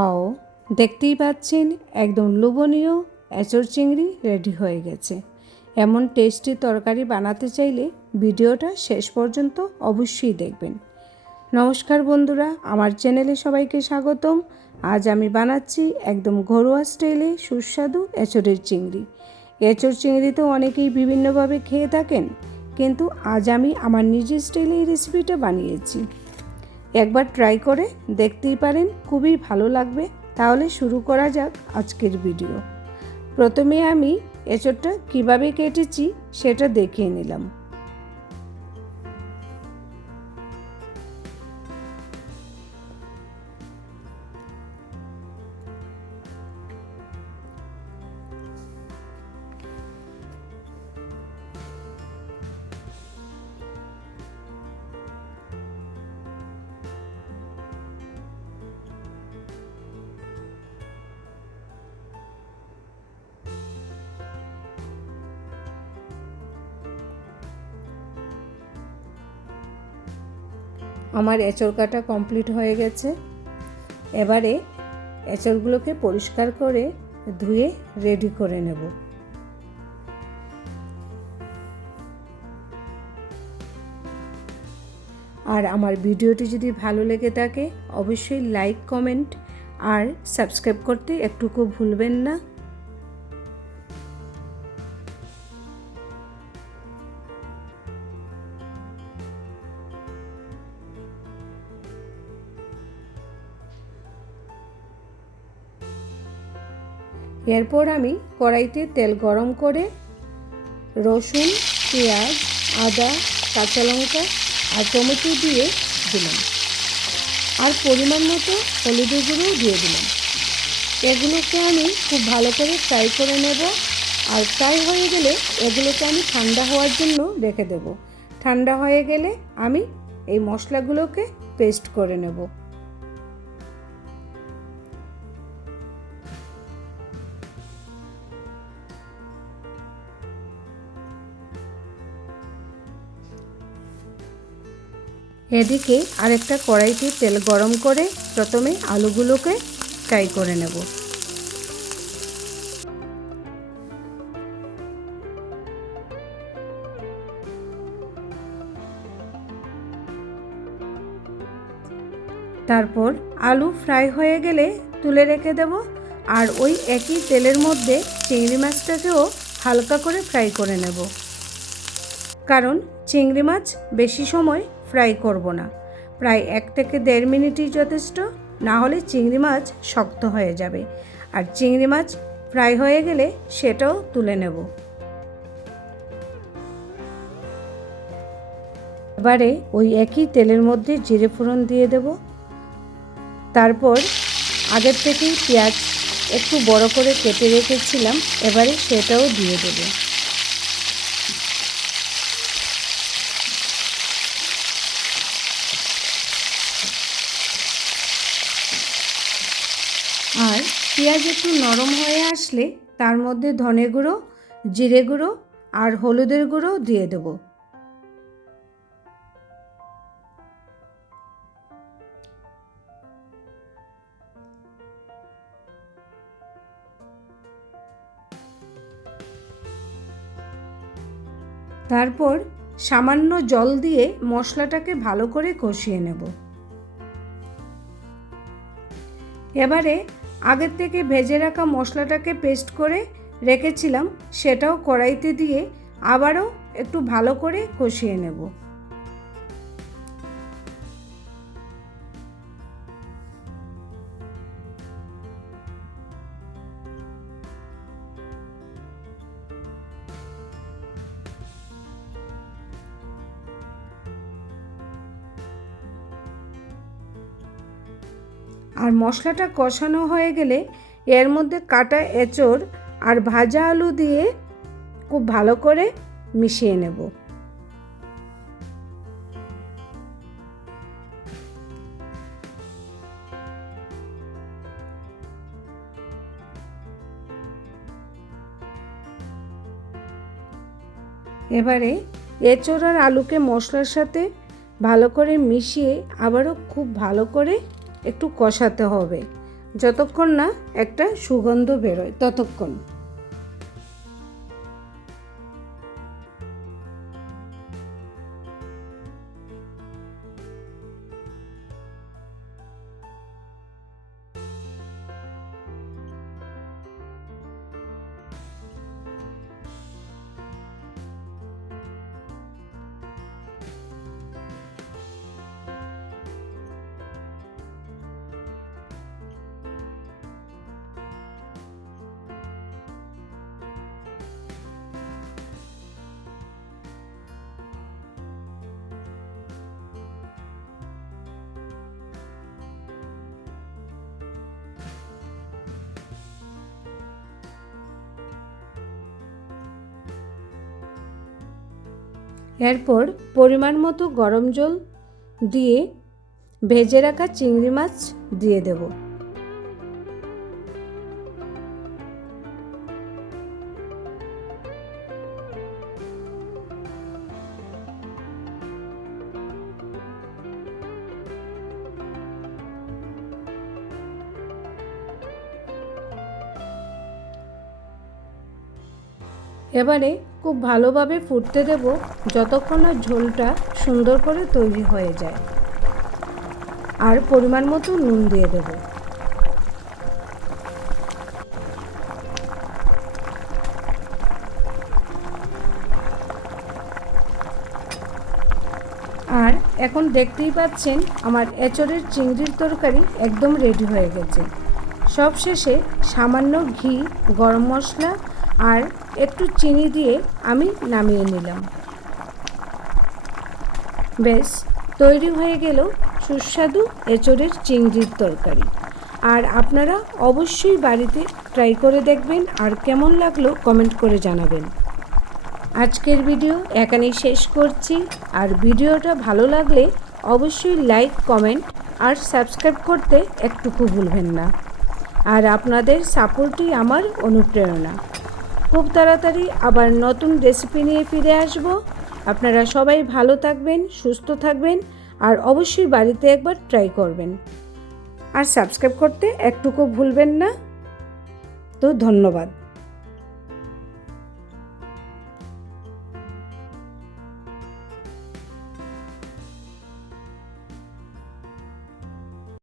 আও দেখতেই পাচ্ছেন একদম লোভনীয় এঁচড় চিংড়ি রেডি হয়ে গেছে। এমন টেস্টি তরকারি বানাতে চাইলে ভিডিওটা শেষ পর্যন্ত অবশ্যই দেখবেন। নমস্কার বন্ধুরা, আমার চ্যানেলে সবাইকে স্বাগতম। আজ আমি বানাচ্ছি একদম ঘরোয়া স্টাইলে সুস্বাদু এঁচড়ের চিংড়ি। এঁচড় চিংড়ি তো অনেকেই বিভিন্নভাবে খেয়ে থাকেন, কিন্তু আজ আমি আমার নিজের স্টাইলে এই রেসিপিটা বানিয়েছি। একবার ট্রাই করে দেখতেই পারেন, খুবই ভালো লাগবে। তাহলে শুরু করা যাক আজকের ভিডিও। প্রথমে আমি এঁচড়টা কীভাবে কেটেছি সেটা দেখিয়ে নিলাম। আমার এঁচড় কাটা কমপ্লিট হয়ে গেছে। এবারে এঁচড়গুলোকে পরিষ্কার করে ধুয়ে রেডি করে নেব। আর আমার ভিডিওটি যদি ভালো লেগে থাকে অবশ্যই লাইক, কমেন্ট আর সাবস্ক্রাইব করতে একটুকু ভুলবেন না। এরপর আমি কড়াইতে তেল গরম করে রসুন, পেঁয়াজ, আদা, কাঁচা লঙ্কা আর টমেটো দিয়ে দিলাম, আর পরিমাণ মতো হলুদের গুঁড়ো দিয়ে দিলাম। এগুলোকে আমি খুব ভালো করে ফ্রাই করে নেব। আর ফ্রাই হয়ে গেলে এগুলোকে আমি ঠান্ডা হওয়ার জন্য রেখে দেব। ঠান্ডা হয়ে গেলে আমি এই মশলাগুলোকে পেস্ট করে নেব। এদিকে আরেকটা কড়াইতে তেল গরম করে প্রথমে আলুগুলোকে ফ্রাই করে নেব। তারপর আলু ফ্রাই হয়ে গেলে তুলে রেখে দেব। আর ওই একই তেলের মধ্যে চিংড়ি মাছটাকেও হালকা করে ফ্রাই করে নেব, কারণ চিংড়ি মাছ বেশি সময় ফ্রাই করব না। প্রায় 1 থেকে 1.5 মিনিটই যথেষ্ট, না হলে চিংড়ি মাছ শক্ত হয়ে যাবে। আর চিংড়ি মাছ ফ্রাই হয়ে গেলে সেটাও তুলে নেব। এবারে ওই একই তেলের মধ্যে জিরে ফোড়ন দিয়ে দেব। তারপর আগের থেকেই পেঁয়াজ একটু বড় করে কেটে রেখেছিলাম, এবারে সেটাও দিয়ে দেব। আর পেঁয়াজ একটু নরম হয়ে আসলে তার মধ্যে ধনে গুঁড়ো, জিরে গুঁড়ো আর হলুদের গুঁড়ো দিয়ে দেব। তারপর সামান্য জল দিয়ে মশলাটাকে ভালো করে কষিয়ে নেব। এবারে আগের থেকে ভেজে রাখা মশলাটাকে পেস্ট করে রেখেছিলাম, সেটাও কড়াইতে দিয়ে আবারও একটু ভালো করে কষিয়ে নেব। আর মশলাটা কষানো হয়ে গেলে এর মধ্যে কাটা এঁচড় আর ভাজা আলু দিয়ে খুব ভালো করে মিশিয়ে নেব। এবারে এঁচড় আর আলুকে মশলার সাথে ভালো করে মিশিয়ে আবারও খুব ভালো করে একটু কষাতে হবে। যতক্ষণ না একটা সুগন্ধ বেরোয় ততক্ষণ। এরপর পরিমাণ মতো গরম জল দিয়ে ভেজে রাখা চিংড়ি মাছ দিয়ে দেব। এবারে খুব ভালোভাবে ফুটতে দেব যতক্ষণ না ঝোলটা সুন্দর করে তৈরি হয়ে যায়। আর পরিমাণ মতো নুন দিয়ে দেব। আর এখন দেখতেই পাচ্ছেন আমার এঁচোড়ের চিংড়ির তরকারি একদম রেডি হয়ে গেছে। সবশেষে সামান্য ঘি, গরম মশলা আর একটু চিনি দিয়ে আমি নামিয়ে নিলাম। বেশ, তৈরি হয়ে গেল সুস্বাদু এঁচোড়ের চিংড়ির তরকারি। আর আপনারা অবশ্যই বাড়িতে ট্রাই করে দেখবেন আর কেমন লাগলো কমেন্ট করে জানাবেন। আজকের ভিডিও এখানেই শেষ করছি। আর ভিডিওটা ভালো লাগলে অবশ্যই লাইক, কমেন্ট আর সাবস্ক্রাইব করতে একটুকু ভুলবেন না। আর আপনাদের সাপোর্টই আমার অনুপ্রেরণা। খুব তাড়াতাড়ি আবার নতুন রেসিপি নিয়ে ফিরে আসব। আপনারা সবাই ভালো থাকবেন, সুস্থ থাকবেন আর অবশ্যই বাড়িতে একবার ট্রাই করবেন। আর সাবস্ক্রাইব করতে একটুকু ভুলবেন না। তো ধন্যবাদ।